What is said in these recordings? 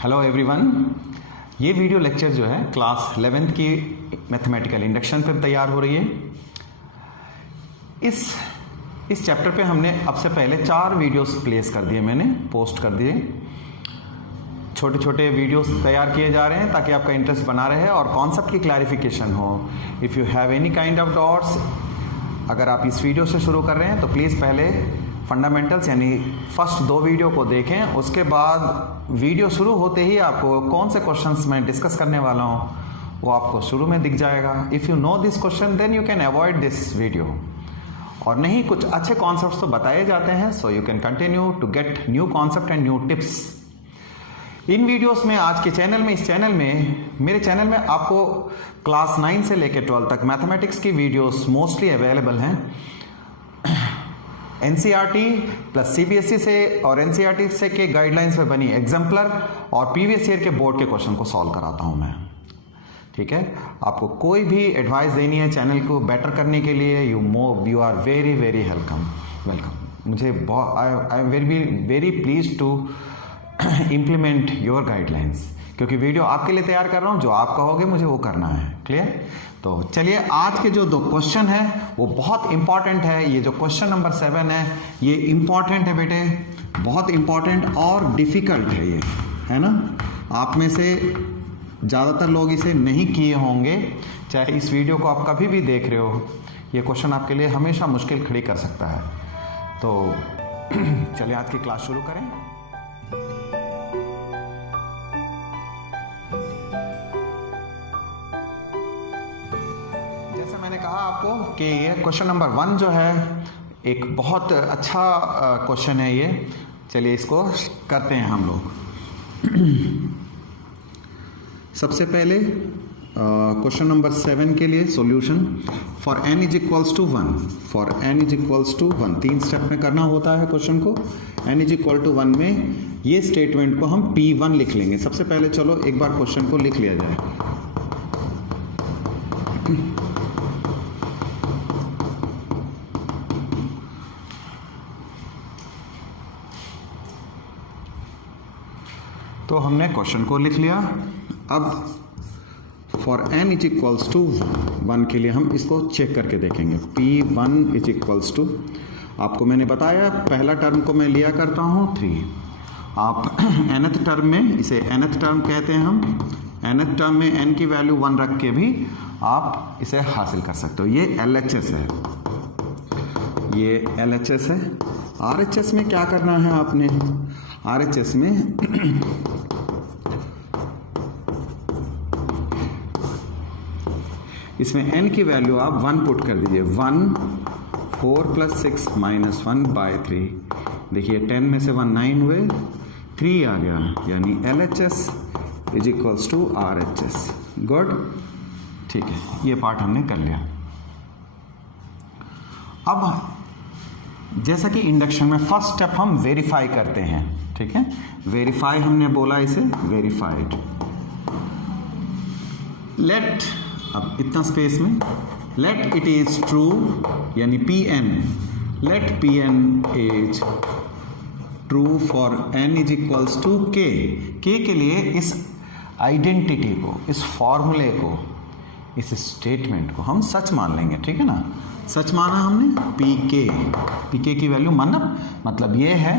Hello everyone, ये video lecture जो है क्लास 11th की मैथमेटिकल इंडक्शन पर तैयार हो रही है। इस चैप्टर पे हमने अब से पहले 4 वीडियोस प्लेस कर दिए, मैंने पोस्ट कर दिए। छोटे छोटे वीडियोस तैयार किए जा रहे हैं ताकि आपका इंटरेस्ट बना रहे और कॉन्सेप्ट की क्लैरिफिकेशन हो। If you have any kind of doubts, अगर आप इस वीडियो से शुरू कर रहे हैं तो प्लीज़ पहले फंडामेंटल्स यानी फर्स्ट 2 वीडियो को देखें। उसके बाद वीडियो शुरू होते ही आपको कौन से क्वेश्चंस मैं डिस्कस करने वाला हूँ वो आपको शुरू में दिख जाएगा। If you know this question then you can avoid this video. और नहीं, कुछ अच्छे कॉन्सेप्ट्स तो बताए जाते हैं, so you can continue to get new concept and new tips. इन वीडियोस में आज के चैनल में, इस चैनल में, मेरे चैनल में आपको क्लास 9 से लेकर 12 तक मैथमेटिक्स की वीडियोस मोस्टली अवेलेबल हैं। एनसीईआरटी प्लस सीबीएसई से और एनसीईआरटी से के गाइडलाइंस पे बनी एग्जाम्पलर और प्रीवियस ईयर के बोर्ड के क्वेश्चन को सॉल्व कराता हूं मैं। ठीक है, आपको कोई भी एडवाइस देनी है चैनल को बेटर करने के लिए, you are very very welcome. मुझे I am very please to implement your guidelines, क्योंकि वीडियो आपके लिए तैयार कर रहा हूं, जो आप कहोगे मुझे वो करना है। क्लियर? तो चलिए, आज के जो 2 क्वेश्चन है वो बहुत इंपॉर्टेंट है। ये जो क्वेश्चन नंबर 7 है ये इंपॉर्टेंट है बेटे, बहुत इंपॉर्टेंट और डिफिकल्ट है ये, है ना। आप में से ज़्यादातर लोग इसे नहीं किए होंगे, चाहे इस वीडियो को आप कभी भी देख रहे हो। ये क्वेश्चन आपके लिए हमेशा मुश्किल खड़ी कर सकता है। तो चलिए आज की क्लास शुरू करें। मैंने कहा आपको कि ये क्वेश्चन नंबर 1 जो है एक बहुत अच्छा क्वेश्चन है ये। चलिए इसको करते हैं हम लोग। सबसे पहले क्वेश्चन नंबर 7 के लिए solution for n is equals to 1। For n is equals to 1 3 step में करना होता है क्वेश्चन को। n इज इक्वल टू 1 में ये स्टेटमेंट को हम P1 लिख लेंगे। सबसे पहले चलो एक बार क्वेश्चन को लिख लिया जाए। तो हमने क्वेश्चन को लिख लिया। अब for n is equals to 1 के लिए हम इसको चेक करके देखेंगे। P1 इज इक्वल्स टू, आपको मैंने बताया पहला टर्म को मैं लिया करता हूँ 3। आप nth टर्म में, इसे nth टर्म कहते हैं हम, nth टर्म में n की वैल्यू 1 रख के भी आप इसे हासिल कर सकते हो। ये LHS है, ये LHS है। RHS में क्या करना है आपने? RHS में इसमें n की वैल्यू आप 1 पुट कर दीजिए। 1 4 + 6 - 1/3। देखिए 10 में से 1 9 हुए, 3 आ गया, यानी LHS is equals to RHS। Good, ठीक है, ये पार्ट हमने कर लिया। अब जैसा कि इंडक्शन में फर्स्ट स्टेप हम वेरीफाई करते हैं। ठीक है, वेरीफाई हमने बोला इसे, वेरीफाइड। लेट, अब इतना स्पेस में, लेट इट इज ट्रू यानी Pn, let Pn is true for n is equals to k। k के लिए इस आइडेंटिटी को, इस फॉर्मूले को, इस स्टेटमेंट को हम सच मान लेंगे। ठीक है ना, सच माना हमने। pk की वैल्यू मानना मतलब ये है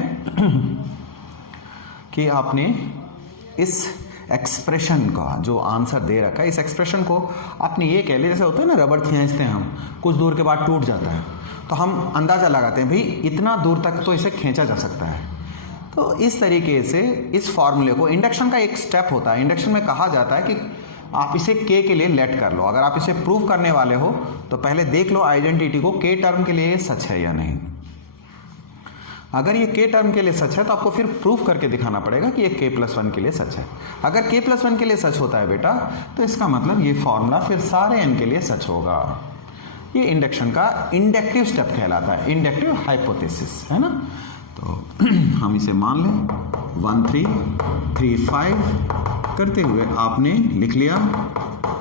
कि आपने इस एक्सप्रेशन का जो आंसर दे रखा है, इस एक्सप्रेशन को आपने ये कह लिया, जैसे होता है ना रबड़ खींचते हैं हम, कुछ दूर के बाद टूट जाता है, तो हम अंदाज़ा लगाते हैं भाई इतना दूर तक तो इसे खींचा जा सकता है। तो इस तरीके से इस फॉर्मूले को, इंडक्शन का एक स्टेप होता है, इंडक्शन में कहा जाता है कि आप इसे k के लिए लेट कर लो। अगर आप इसे प्रूव करने वाले हो तो पहले देख लो आइडेंटिटी को, k टर्म के लिए सच है या नहीं। अगर ये k टर्म के लिए सच है तो आपको फिर प्रूफ करके दिखाना पड़ेगा कि ये k+1 के लिए सच है। अगर k+1 के लिए सच होता है बेटा, तो इसका मतलब ये फॉर्मूला फिर सारे n के लिए सच होगा। ये इंडक्शन का इंडक्टिव स्टेप कहलाता है, इंडक्टिव हाइपोथेसिस, है ना। तो हम इसे मान लें 1 3 3 5 करते हुए आपने लिख लिया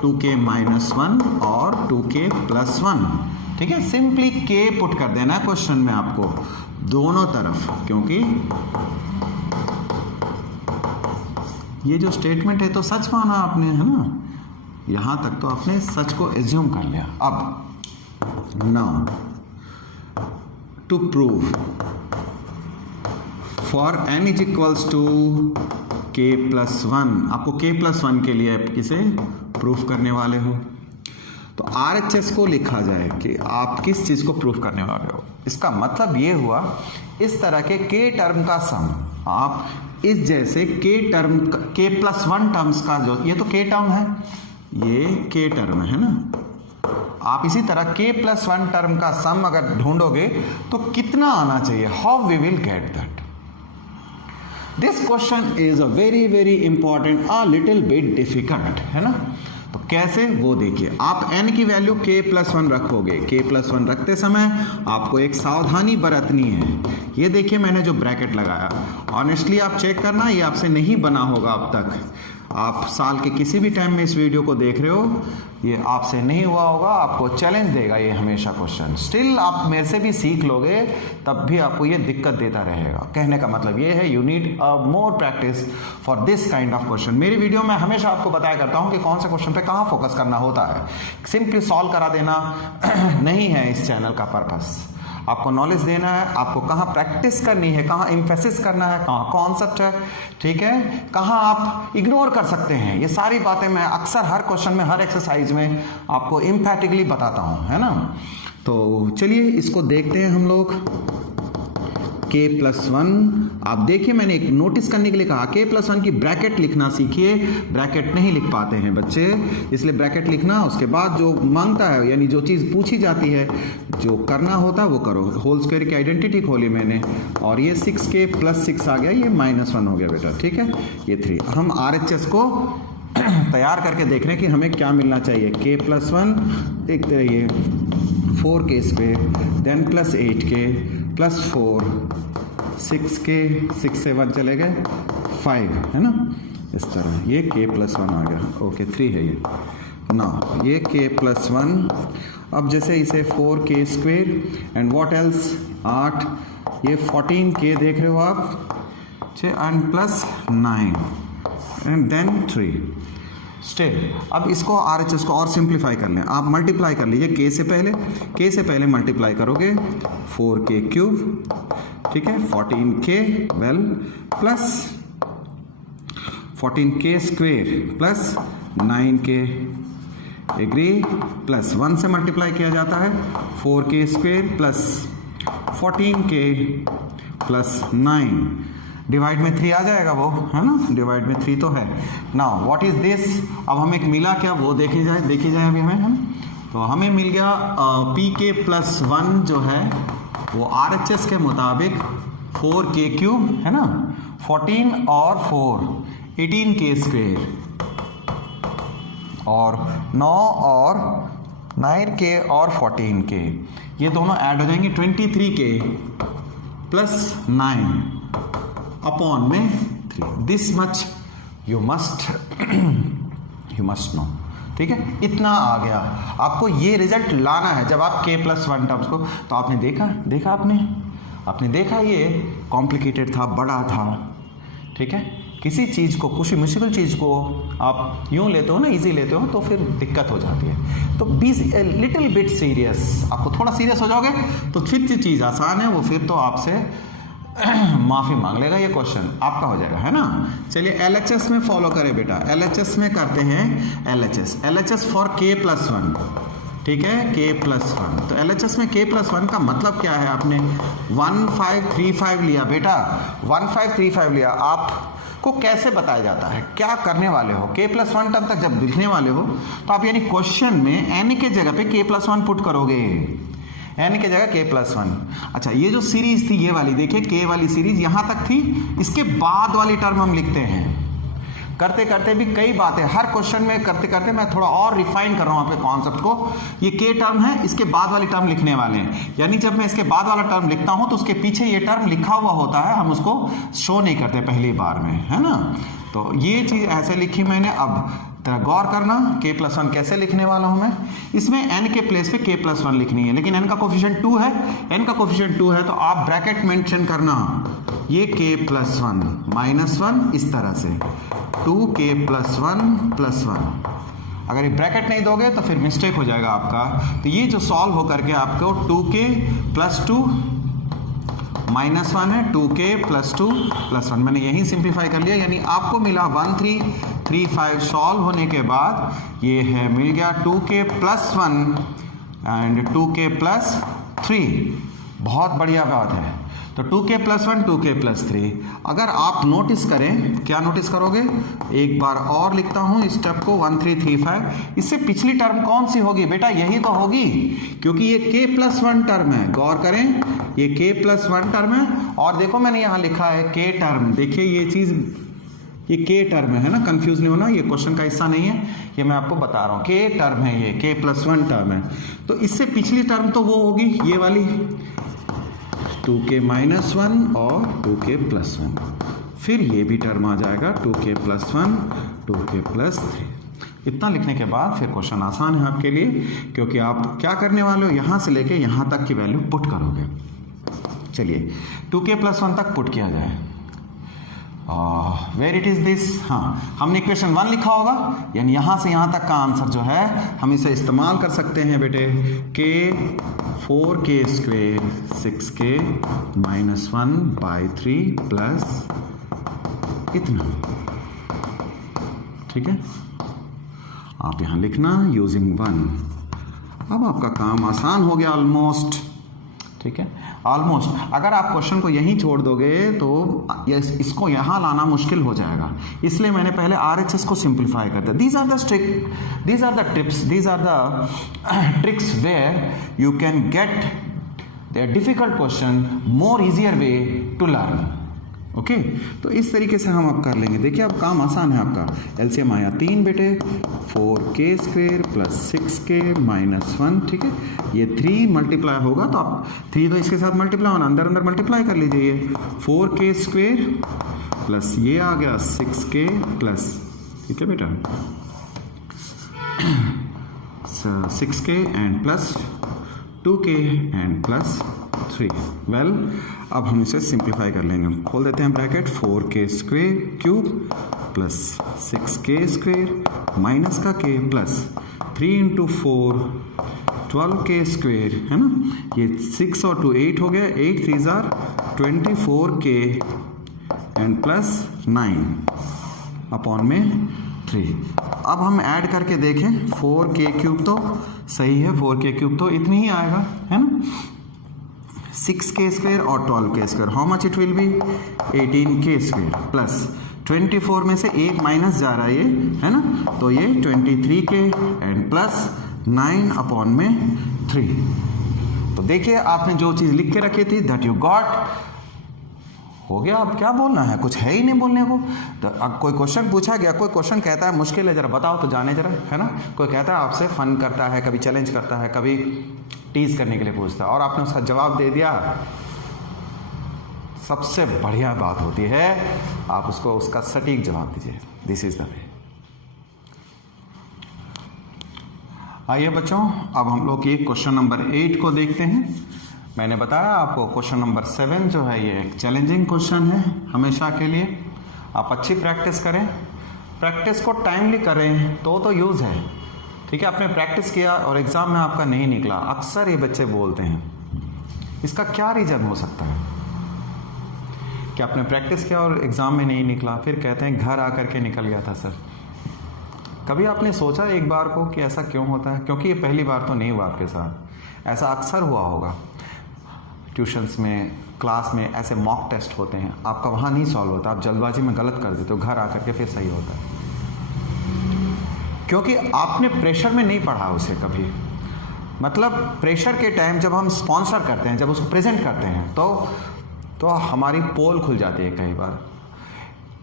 2k - 1 और 2k + 1। ठीक है, सिंपली k पुट कर देना है क्वेश्चन में आपको दोनों तरफ, क्योंकि ये जो स्टेटमेंट है तो सच माना आपने, है ना, यहां तक तो आपने सच को एज्यूम कर लिया। अब now to prove for n is equals to k+1, आपको k+1 के लिए किसे प्रूफ करने वाले हो, तो RHS को लिखा जाए कि आप किस चीज को प्रूफ करने वाले हो। इसका मतलब ये हुआ, इस तरह के k टर्म का सम, आप इस जैसे k+1 टर्म्स का, जो ये तो k टर्म है, ये k टर्म है ना, आप इसी तरह k+1 टर्म का सम अगर ढूंढोगे तो कितना आना चाहिए, how we will get that. This question is a very important, a little bit difficult, है ना। तो कैसे, वो देखिए। आप n की वैल्यू k+1 रखोगे, k+1 रखते समय आपको एक सावधानी बरतनी है। ये देखिए मैंने जो ब्रैकेट लगाया, ऑनेस्टली आप चेक करना, ये आपसे नहीं बना होगा अब तक। आप साल के किसी भी टाइम में इस वीडियो को देख रहे हो, ये आपसे नहीं हुआ होगा, आपको चैलेंज देगा ये हमेशा क्वेश्चन। स्टिल आप मेरे से भी सीख लोगे तब भी आपको ये दिक्कत देता रहेगा। कहने का मतलब ये है, you need a more practice for this kind of question. मेरी वीडियो में हमेशा आपको बताया करता हूँ कि कौन से क्वेश्चन पे कहाँ फोकस करना होता है। सिंपली सॉल्व करा देना नहीं है इस चैनल का पर्पस। आपको नॉलेज देना है, आपको कहाँ प्रैक्टिस करनी है, कहाँ एम्फेसिस करना है, कहाँ कॉन्सेप्ट है, ठीक है, कहाँ आप इग्नोर कर सकते हैं। ये सारी बातें मैं अक्सर हर क्वेश्चन में, हर एक्सरसाइज में आपको एम्फैटिकली बताता हूँ, है ना। तो चलिए इसको देखते हैं हम लोग। k+1, आप देखिए मैंने एक नोटिस करने के लिए कहा, k+1 की ब्रैकेट लिखना सीखिए। ब्रैकेट नहीं लिख पाते हैं बच्चे, इसलिए ब्रैकेट लिखना, उसके बाद जो मांगता है यानी जो चीज़ पूछी जाती है, जो करना होता है वो करो। होल स्क्वायर की आइडेंटिटी खोली मैंने, और ये 6k+6 आ गया, ये -1 हो गया बेटा, ठीक है, ये 3। हम RHS को तैयार करके देख रहे हैं कि हमें क्या मिलना चाहिए। k+1 देखते रहिए, 4k², देन +8k +4, 6k, 6 से 1 चले गए 5, है ना, इस तरह ये k+1 आ गया। ओके 3 है ये ना, ये k+1। अब जैसे इसे 4k² एंड व्हाट एल्स 8, ये 14k देख रहे हो आप, एंड +9 एंड देन 3 स्टिल। अब इसको RHS को और सिंप्लीफाई कर लें, आप मल्टीप्लाई कर लीजिए k से पहले मल्टीप्लाई करोगे 4k³, ठीक है, 14k well plus 14k² plus 9k, agree, plus 1 से मल्टीप्लाई किया जाता है 4k² plus 14k plus 9, divide में 3 आ जाएगा वो, है ना, डिवाइड में 3 तो है। नाउ व्हाट इज दिस, अब हमें एक मिला क्या वो देखी जाए अभी हमें, तो हमें मिल गया pk+1 जो है वो RHS के मुताबिक 4k³ है ना, 14 और 4 18k², और 9 और 9k और 14k, ये दोनों ऐड हो जाएंगे 23k प्लस 9 अपॉन में 3। This much you must know, ठीक है, इतना आ गया। आपको ये रिजल्ट लाना है जब आप k+1 टर्म्स को, तो आपने देखा आपने देखा ये कॉम्प्लिकेटेड था, बड़ा था, ठीक है। किसी चीज़ को, कुछ मुश्किल चीज़ को आप यूँ लेते हो ना, इजी लेते हो, तो फिर दिक्कत हो जाती है। तो बी लिटिल बिट सीरियस, आपको थोड़ा सीरियस हो जाओगे तो फिर जो चीज़ आसान है वो फिर तो आपसे माफ़ी मांग लेगा, ये क्वेश्चन आपका हो जाएगा, है ना। चलिए LHS में फॉलो करें बेटा, LHS में करते हैं LHS फॉर k+1, ठीक है, k+1। तो LHS में k+1 का मतलब क्या है, आपने 1535 लिया बेटा, 1535 लिया। आपको कैसे बताया जाता है, क्या करने वाले हो, k+1 टर्म तक जब लिखने वाले हो तो आप यानी क्वेश्चन में n के जगह पे k+1 पुट करोगे, n की जगह k+1। अच्छा, ये जो सीरीज थी ये वाली, देखिए k वाली सीरीज यहाँ तक थी, इसके बाद वाली टर्म हम लिखते हैं। करते करते भी कई बातें, हर क्वेश्चन में करते करते मैं थोड़ा और रिफाइन कर रहा हूँ आपके कॉन्सेप्ट को। ये k टर्म है, इसके बाद वाली टर्म लिखने वाले हैं, यानी जब मैं इसके बाद वाला टर्म लिखता हूँ तो उसके पीछे ये टर्म लिखा हुआ होता है, हम उसको शो नहीं करते पहली बार में, है ना। तो ये चीज़ ऐसे लिखी मैंने। अब तो गौर करना k+1 कैसे लिखने वाला हूं मैं, इसमें n के प्लेस पे k+1 लिखनी है, लेकिन n का कोफिशिएंट 2 है, n का कोफिशिएंट 2 है तो आप ब्रैकेट मेंशन करना, ये k+1 -1 इस तरह से 2k+1 अगर ये ब्रैकेट नहीं दोगे तो फिर मिस्टेक हो जाएगा आपका। तो ये जो सॉल्व हो करके आपको 2k+2 -1 है, 2k+2+1 मैंने यही सिंप्लीफाई कर लिया, यानी आपको मिला 1335 सॉल्व होने के बाद ये है मिल गया 2k+1 एंड 2k+3। बहुत बढ़िया बात है। तो 2k+1 2k+3 अगर आप नोटिस करें, क्या नोटिस करोगे, एक बार और लिखता हूं इस स्टेप को 1335। इससे पिछली टर्म कौन सी होगी बेटा, यही तो होगी, क्योंकि ये k+1 टर्म है। गौर करें ये k+1 टर्म है, और देखो मैंने यहां लिखा है k टर्म, देखिए ये चीज ये k टर्म है ना, कंफ्यूज नहीं होना, ये क्वेश्चन का हिस्सा नहीं है, ये मैं आपको बता रहा हूं k टर्म है, ये k+1 टर्म है। तो इससे पिछली टर्म तो वो होगी ये वाली 2k-1 और 2k+1, फिर ये भी टर्म आ जाएगा 2k+1 2k+3। इतना लिखने के बाद फिर क्वेश्चन आसान है आपके लिए, क्योंकि आप क्या करने वाले हो, यहां से लेके यहां तक की वैल्यू पुट करोगे। चलिए 2k+1 तक पुट किया जाए। वेयर इट इज दिस, हाँ हमने इक्वेशन 1 लिखा होगा, यानी यहां से यहां तक का आंसर जो है हम इसे इस्तेमाल कर सकते हैं बेटे, k 4k² 6k -1/3 प्लस इतना, ठीक है। आप यहां लिखना यूजिंग 1। अब आपका काम आसान हो गया ऑलमोस्ट, ठीक है, ऑलमोस्ट। अगर आप क्वेश्चन को यहीं छोड़ दोगे तो इसको यहां लाना मुश्किल हो जाएगा, इसलिए मैंने पहले RHS को सिंप्लीफाई कर दिया। These are the tips, these are the tricks where you can get the difficult question more easier way to learn. Okay, तो इस तरीके से हम अब कर लेंगे। देखिए अब काम आसान है आपका। एलसीएम आया 3 बेटे, 4k² + 6k -1, ठीक है। ये 3 मल्टीप्लाई होगा तो आप 3 तो इसके साथ मल्टीप्लाई होना, अंदर अंदर मल्टीप्लाई कर लीजिए। 4k² प्लस ये आ गया 6k प्लस, ठीक है बेटा, 6k and plus 2k and plus 3। Well अब हम इसे सिंप्लीफाई कर लेंगे, खोल देते हैं bracket, 4k² plus 6k² minus का k प्लस 3 × 4 12k² है ना, ये 6 और 2 8 हो गया, 8 3 = 24k एंड प्लस 9 में 3। अब हम ऐड करके देखें, 4k³ तो सही है, 4k³ तो इतनी ही आएगा है ना, 6k² और 12k², how much it will be 18k² plus 24 में से 1 माइनस जा रहा है ये है ना, तो ये 23k एंड प्लस 9 में 3। तो देखिए आपने जो चीज़ लिख के रखी थी दैट यू गॉट, हो गया। अब क्या बोलना है, कुछ है ही नहीं बोलने को। तो अब कोई क्वेश्चन पूछा गया, कोई क्वेश्चन कहता है मुश्किल है, जरा बताओ तो जाने जरा, है ना। कोई कहता है आपसे फन करता है, कभी चैलेंज करता है, कभी टीज करने के लिए पूछता है, और आपने उसका जवाब दे दिया, सबसे बढ़िया बात होती है आप उसको उसका सटीक जवाब दीजिए। This is the way. आइए बच्चों, अब हम लोग ये क्वेश्चन नंबर 8 को देखते हैं। मैंने बताया आपको क्वेश्चन नंबर 7 जो है ये एक चैलेंजिंग क्वेश्चन है हमेशा के लिए। आप अच्छी प्रैक्टिस करें, प्रैक्टिस को टाइमली करें तो यूज़ है, ठीक है। आपने प्रैक्टिस किया और एग्ज़ाम में आपका नहीं निकला, अक्सर ये बच्चे बोलते हैं, इसका क्या रीज़न हो सकता है कि आपने प्रैक्टिस किया और एग्ज़ाम में नहीं निकला, फिर कहते हैं घर आकर के निकल गया था सर। कभी आपने सोचा एक बार को कि ऐसा क्यों होता है? क्योंकि ये पहली बार तो नहीं हुआ आपके साथ, ऐसा अक्सर हुआ होगा। ट्यूशन्स में, क्लास में ऐसे मॉक टेस्ट होते हैं, आपका वहाँ नहीं सॉल्व होता, आप जल्दबाजी में गलत कर देते हो, घर आकर के फिर सही होता है, क्योंकि आपने प्रेशर में नहीं पढ़ा उसे कभी। मतलब प्रेशर के टाइम जब हम स्पॉन्सर करते हैं, जब उसको प्रेजेंट करते हैं तो हमारी पोल खुल जाती है कई बार,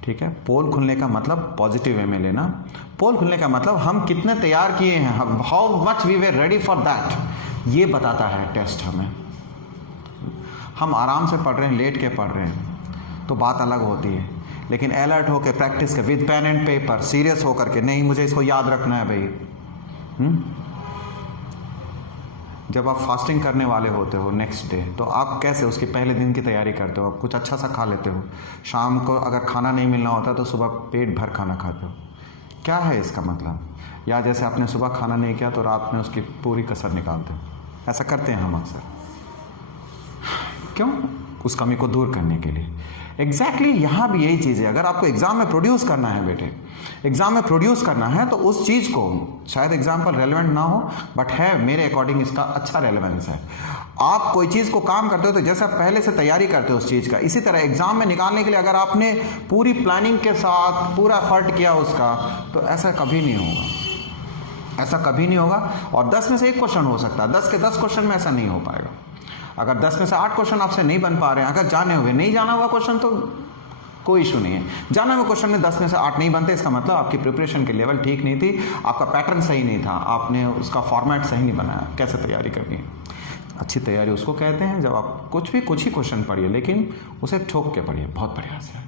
ठीक है। पोल खुलने का मतलब पॉजिटिव वे में लेना, पोल खुलने का मतलब हम कितने तैयार किए हैं, how much we were ready for that, ये बताता है टेस्ट हमें। हम आराम से पढ़ रहे हैं, लेट के पढ़ रहे हैं तो बात अलग होती है, लेकिन अलर्ट होकर प्रैक्टिस कर with pen and paper, serious होकर के, नहीं मुझे इसको याद रखना है भाई। जब आप फास्टिंग करने वाले होते हो नेक्स्ट डे, तो आप कैसे उसके पहले दिन की तैयारी करते हो? आप कुछ अच्छा सा खा लेते हो, शाम को अगर खाना नहीं मिलना होता तो सुबह पेट भर खाना खाते हो। क्या है इसका मतलब? या जैसे आपने सुबह खाना नहीं किया तो रात में उसकी पूरी कसर निकालते हो। ऐसा करते हैं हम अक्सर, क्यों? उस कमी को दूर करने के लिए। एग्जैक्टली यहाँ भी यही चीज़ है। अगर आपको एग्जाम में प्रोड्यूस करना है बेटे, एग्जाम में प्रोड्यूस करना है, तो उस चीज़ को, शायद एग्जाम्पल रेलेवेंट ना हो बट है मेरे अकॉर्डिंग इसका अच्छा रेलेवेंस है। आप कोई चीज़ को काम करते हो तो जैसे आप पहले से तैयारी करते हो उस चीज़ का, इसी तरह एग्जाम में निकालने के लिए अगर आपने पूरी प्लानिंग के साथ पूरा एफर्ट किया उसका, तो ऐसा कभी नहीं होगा, ऐसा कभी नहीं होगा। और 10 में से 1 क्वेश्चन हो सकता है, 10 के 10 क्वेश्चन में ऐसा नहीं हो पाएगा। अगर 10 में से 8 क्वेश्चन आपसे नहीं बन पा रहे हैं, अगर जाने हुए, नहीं जाना हुआ क्वेश्चन तो कोई इशू नहीं है। जाना हुआ क्वेश्चन में 10 में से 8 नहीं बनते, इसका मतलब आपकी प्रिपरेशन की लेवल ठीक नहीं थी, आपका पैटर्न सही नहीं था, आपने उसका फॉर्मेट सही नहीं बनाया। कैसे तैयारी करनी है? अच्छी तैयारी उसको कहते हैं जब आप कुछ ही क्वेश्चन पढ़िए, लेकिन उसे ठोक के पढ़िए बहुत बढ़िया से,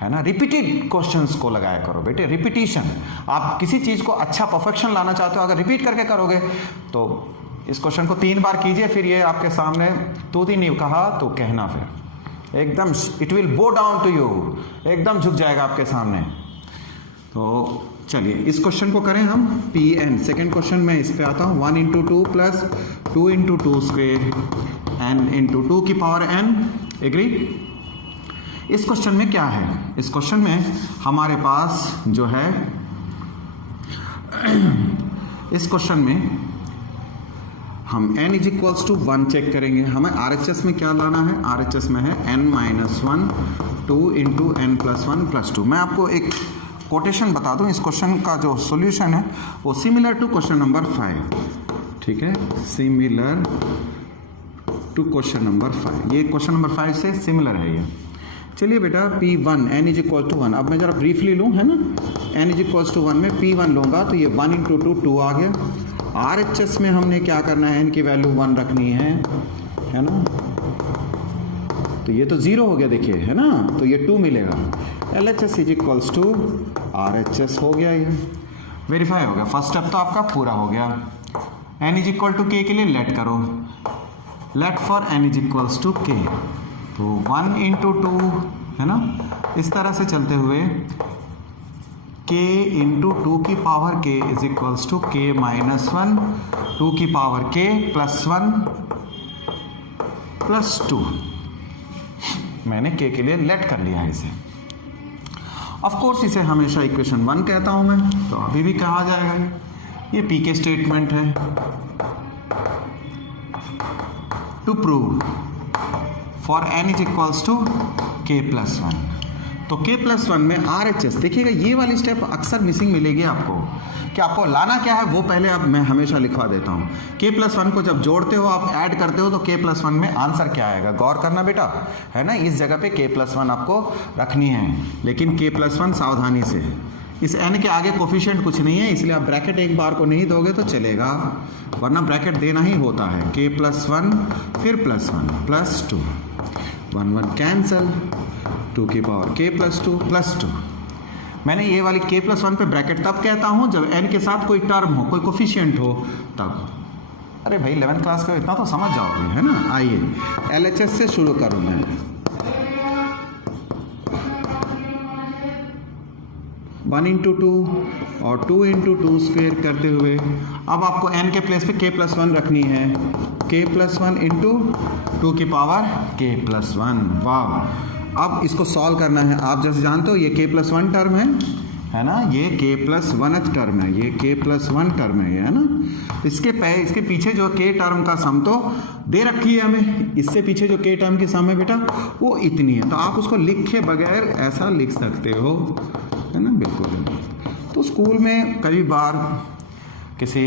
है ना। रिपीटेड क्वेश्चंस को लगाया करो बेटे, रिपीटिशन। आप किसी चीज़ को अच्छा परफेक्शन लाना चाहते हो, अगर रिपीट करके करोगे तो इस क्वेश्चन को 3 बार कीजिए, फिर ये आपके सामने तूती नहीं कहा तो कहना, फिर एकदम it will bow down to you, एकदम झुक जाएगा आपके सामने। तो चलिए इस क्वेश्चन को करें हम Pn। सेकेंड क्वेश्चन में इस पे आता हूँ, 1 × 2 प्लस 2 × 2 स्क्वेयर n × 2 की पावर n। एग्री? इस क्वेश्चन में क्या है? इस क्वेश्चन में हमारे पास जो है इस क्वेश्चन में हम n = 1 चेक करेंगे। हमें RHS में क्या लाना है? RHS में है n - 1 2 × n + 1 + 2। मैं आपको एक कोटेशन बता दूं, इस क्वेश्चन का जो सॉल्यूशन है वो सिमिलर टू क्वेश्चन नंबर 5, ठीक है, सिमिलर टू क्वेश्चन नंबर 5। ये क्वेश्चन नंबर 5 से सिमिलर है ये। चलिए बेटा, P1 n = 1। अब मैं जरा ब्रीफली लूँ, है ना, n = 1 में P1 लूँगा तो ये 1 × 2 2 आ गया। RHS में हमने क्या करना है? n की वैल्यू 1 रखनी है ना, तो ये तो 0 हो गया, देखिए, है ना, तो ये 2 मिलेगा। LHS = RHS हो गया, ये वेरीफाई हो गया। फर्स्ट स्टेप तो आपका पूरा हो गया। n = k के लिए लेट करो, लेट फॉर n = k, तो 1 × 2, है ना, इस तरह से चलते हुए k × 2 की पावर k = k - 1 2 की पावर k + 1 + 2। मैंने k के लिए लेट कर लिया है इसे। ऑफ कोर्स इसे हमेशा इक्वेशन 1 कहता हूं मैं, तो अभी भी कहा जाएगा। ये p के स्टेटमेंट है। To prove for n = k + 1, तो k + 1 में RHS, देखिएगा ये वाली स्टेप अक्सर मिसिंग मिलेगी आपको, कि आपको लाना क्या है वो पहले अब मैं हमेशा लिखवा देता हूँ। k + 1 को जब जोड़ते हो, आप ऐड करते हो, तो k + 1 में आंसर क्या आएगा? गौर करना बेटा, है ना, इस जगह पे k + 1 आपको रखनी है, लेकिन k + 1 सावधानी से। इस n के आगे कोफिशिएंट कुछ नहीं है, इसलिए आप ब्रैकेट एक बार को नहीं दोगे तो चलेगा, वरना ब्रैकेट देना ही होता है। k + 1 फिर +1 + 2, 1 1 कैंसल, 2 की पावर k + 2 + 2। मैंने ये वाली k + 1 पे ब्रैकेट तब कहता हूँ जब n के साथ कोई टर्म हो, कोई कोफिशिएंट हो, तब। अरे भाई 11th क्लास का इतना तो समझ जाओगे, है ना। आइए LHS से शुरू करूँ मैं। 1 × 2 और 2 × 2 स्क्वेयर करते हुए अब आपको n के प्लेस पे k + 1 रखनी है, k + 1 × 2 की पावर k + 1। वाह, अब इसको सॉल्व करना है। आप जैसे जानते हो ये k + 1 टर्म है ना, ये k + 1th टर्म है, ये k + 1 टर्म है, ये, है ना। इसके पीछे जो k टर्म का सम तो दे रखी है हमें, इससे पीछे जो k टर्म की सम है बेटा वो इतनी है, तो आप उसको लिखे बगैर ऐसा लिख सकते हो, है ना, बिल्कुल। तो स्कूल में कई बार किसी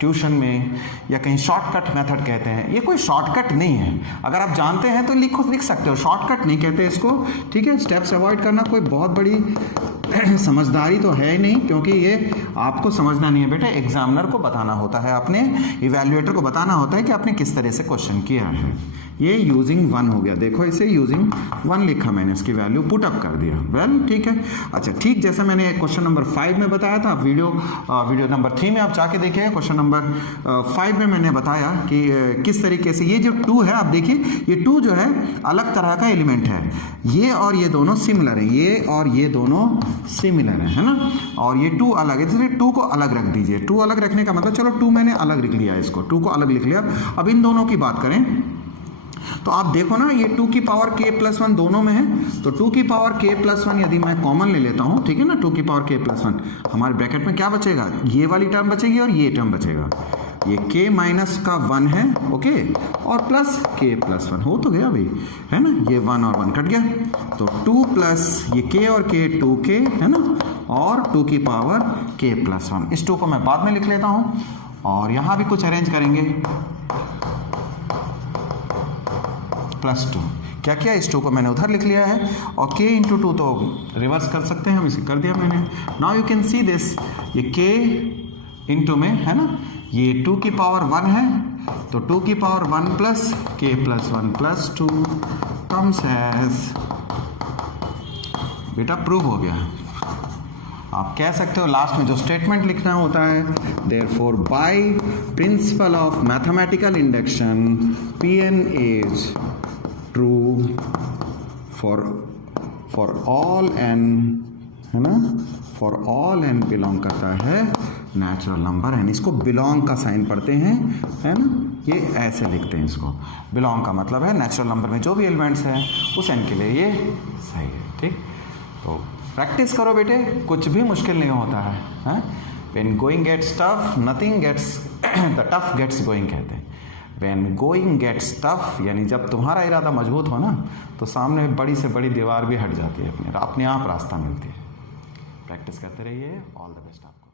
ट्यूशन में या कहीं शॉर्टकट मेथड कहते हैं, ये कोई शॉर्टकट नहीं है। अगर आप जानते हैं तो लिख सकते हो, शॉर्टकट नहीं कहते इसको, ठीक है। स्टेप्स अवॉइड करना कोई बहुत बड़ी समझदारी तो है ही नहीं, क्योंकि ये आपको समझना नहीं है बेटा, एग्जामिनर को बताना होता है, अपने इवैल्यूएटर को बताना होता है कि आपने किस तरह से क्वेश्चन किया है। ये यूजिंग 1 हो गया, देखो इसे यूजिंग 1 लिखा मैंने, इसकी वैल्यू पुट अप कर दिया। वेल ठीक है। अच्छा ठीक जैसे मैंने क्वेश्चन नंबर 5 में बताया था, वीडियो नंबर 3 में आप जाके देखिए, क्वेश्चन नंबर 5 में मैंने बताया कि किस तरीके से ये जो 2 है, आप देखिए ये 2 जो है अलग तरह का एलिमेंट है, ये और ये दोनों सिमिलर है, ये और ये दोनों सिमिलर है ना, और ये 2 अलग है, इसलिए 2 को अलग रख दीजिए। 2 अलग रखने का मतलब, चलो 2 मैंने अलग लिख लिया, इसको 2 को अलग लिख लिया। अब इन दोनों की बात करें तो आप देखो ना, ये 2 की पावर k+1 दोनों में है, तो 2 की पावर k+1 यदि मैं कॉमन ले लेता हूं, ठीक है ना, 2 की पावर k+1, हमारे ब्रैकेट में क्या बचेगा, ये वाली टर्म बचेगी और ये टर्म बचेगा, ये k माइनस का 1 है, ओके, और प्लस k+1 हो तो गया भाई, है ना, ये 1 और 1 कट गया, तो 2 प्लस ये k और k 2k है ना, और 2 की पावर k+1। इस 2 को मैं बाद में लिख लेता हूं, और यहां भी कुछ अरेंज करेंगे, +2 क्या किया, इस 2 को मैंने उधर लिख लिया है, और k × 2 तो रिवर्स कर सकते हैं हम, इसे कर दिया मैंने। Now you can see this, ये k × में है ना, ये 2 की पावर 1 है, तो 2 की power 1 plus k+1 plus 2 comes as, बेटा प्रूव हो गया। आप कह सकते हो लास्ट में जो स्टेटमेंट लिखना होता है, therefore by principle of mathematical induction Pn is true for all n, है ना, फॉर ऑल n बिलोंग करता है नेचुरल नंबर n। इसको बिलोंग का साइन पढ़ते हैं, है ना, ये ऐसे लिखते हैं इसको, बिलोंग का मतलब है नेचुरल नंबर में जो भी एलिमेंट्स हैं उस n के लिए ये सही है, ठीक। तो प्रैक्टिस करो बेटे, कुछ भी मुश्किल नहीं होता है। When going gets tough nothing gets the tough gets going कहते हैं। व्हेन गोइंग गेट्स टफ यानी जब तुम्हारा इरादा मजबूत हो ना, तो सामने बड़ी से बड़ी दीवार भी हट जाती है, अपने आप रास्ता मिलती है। प्रैक्टिस करते रहिए, ऑल द बेस्ट आपको।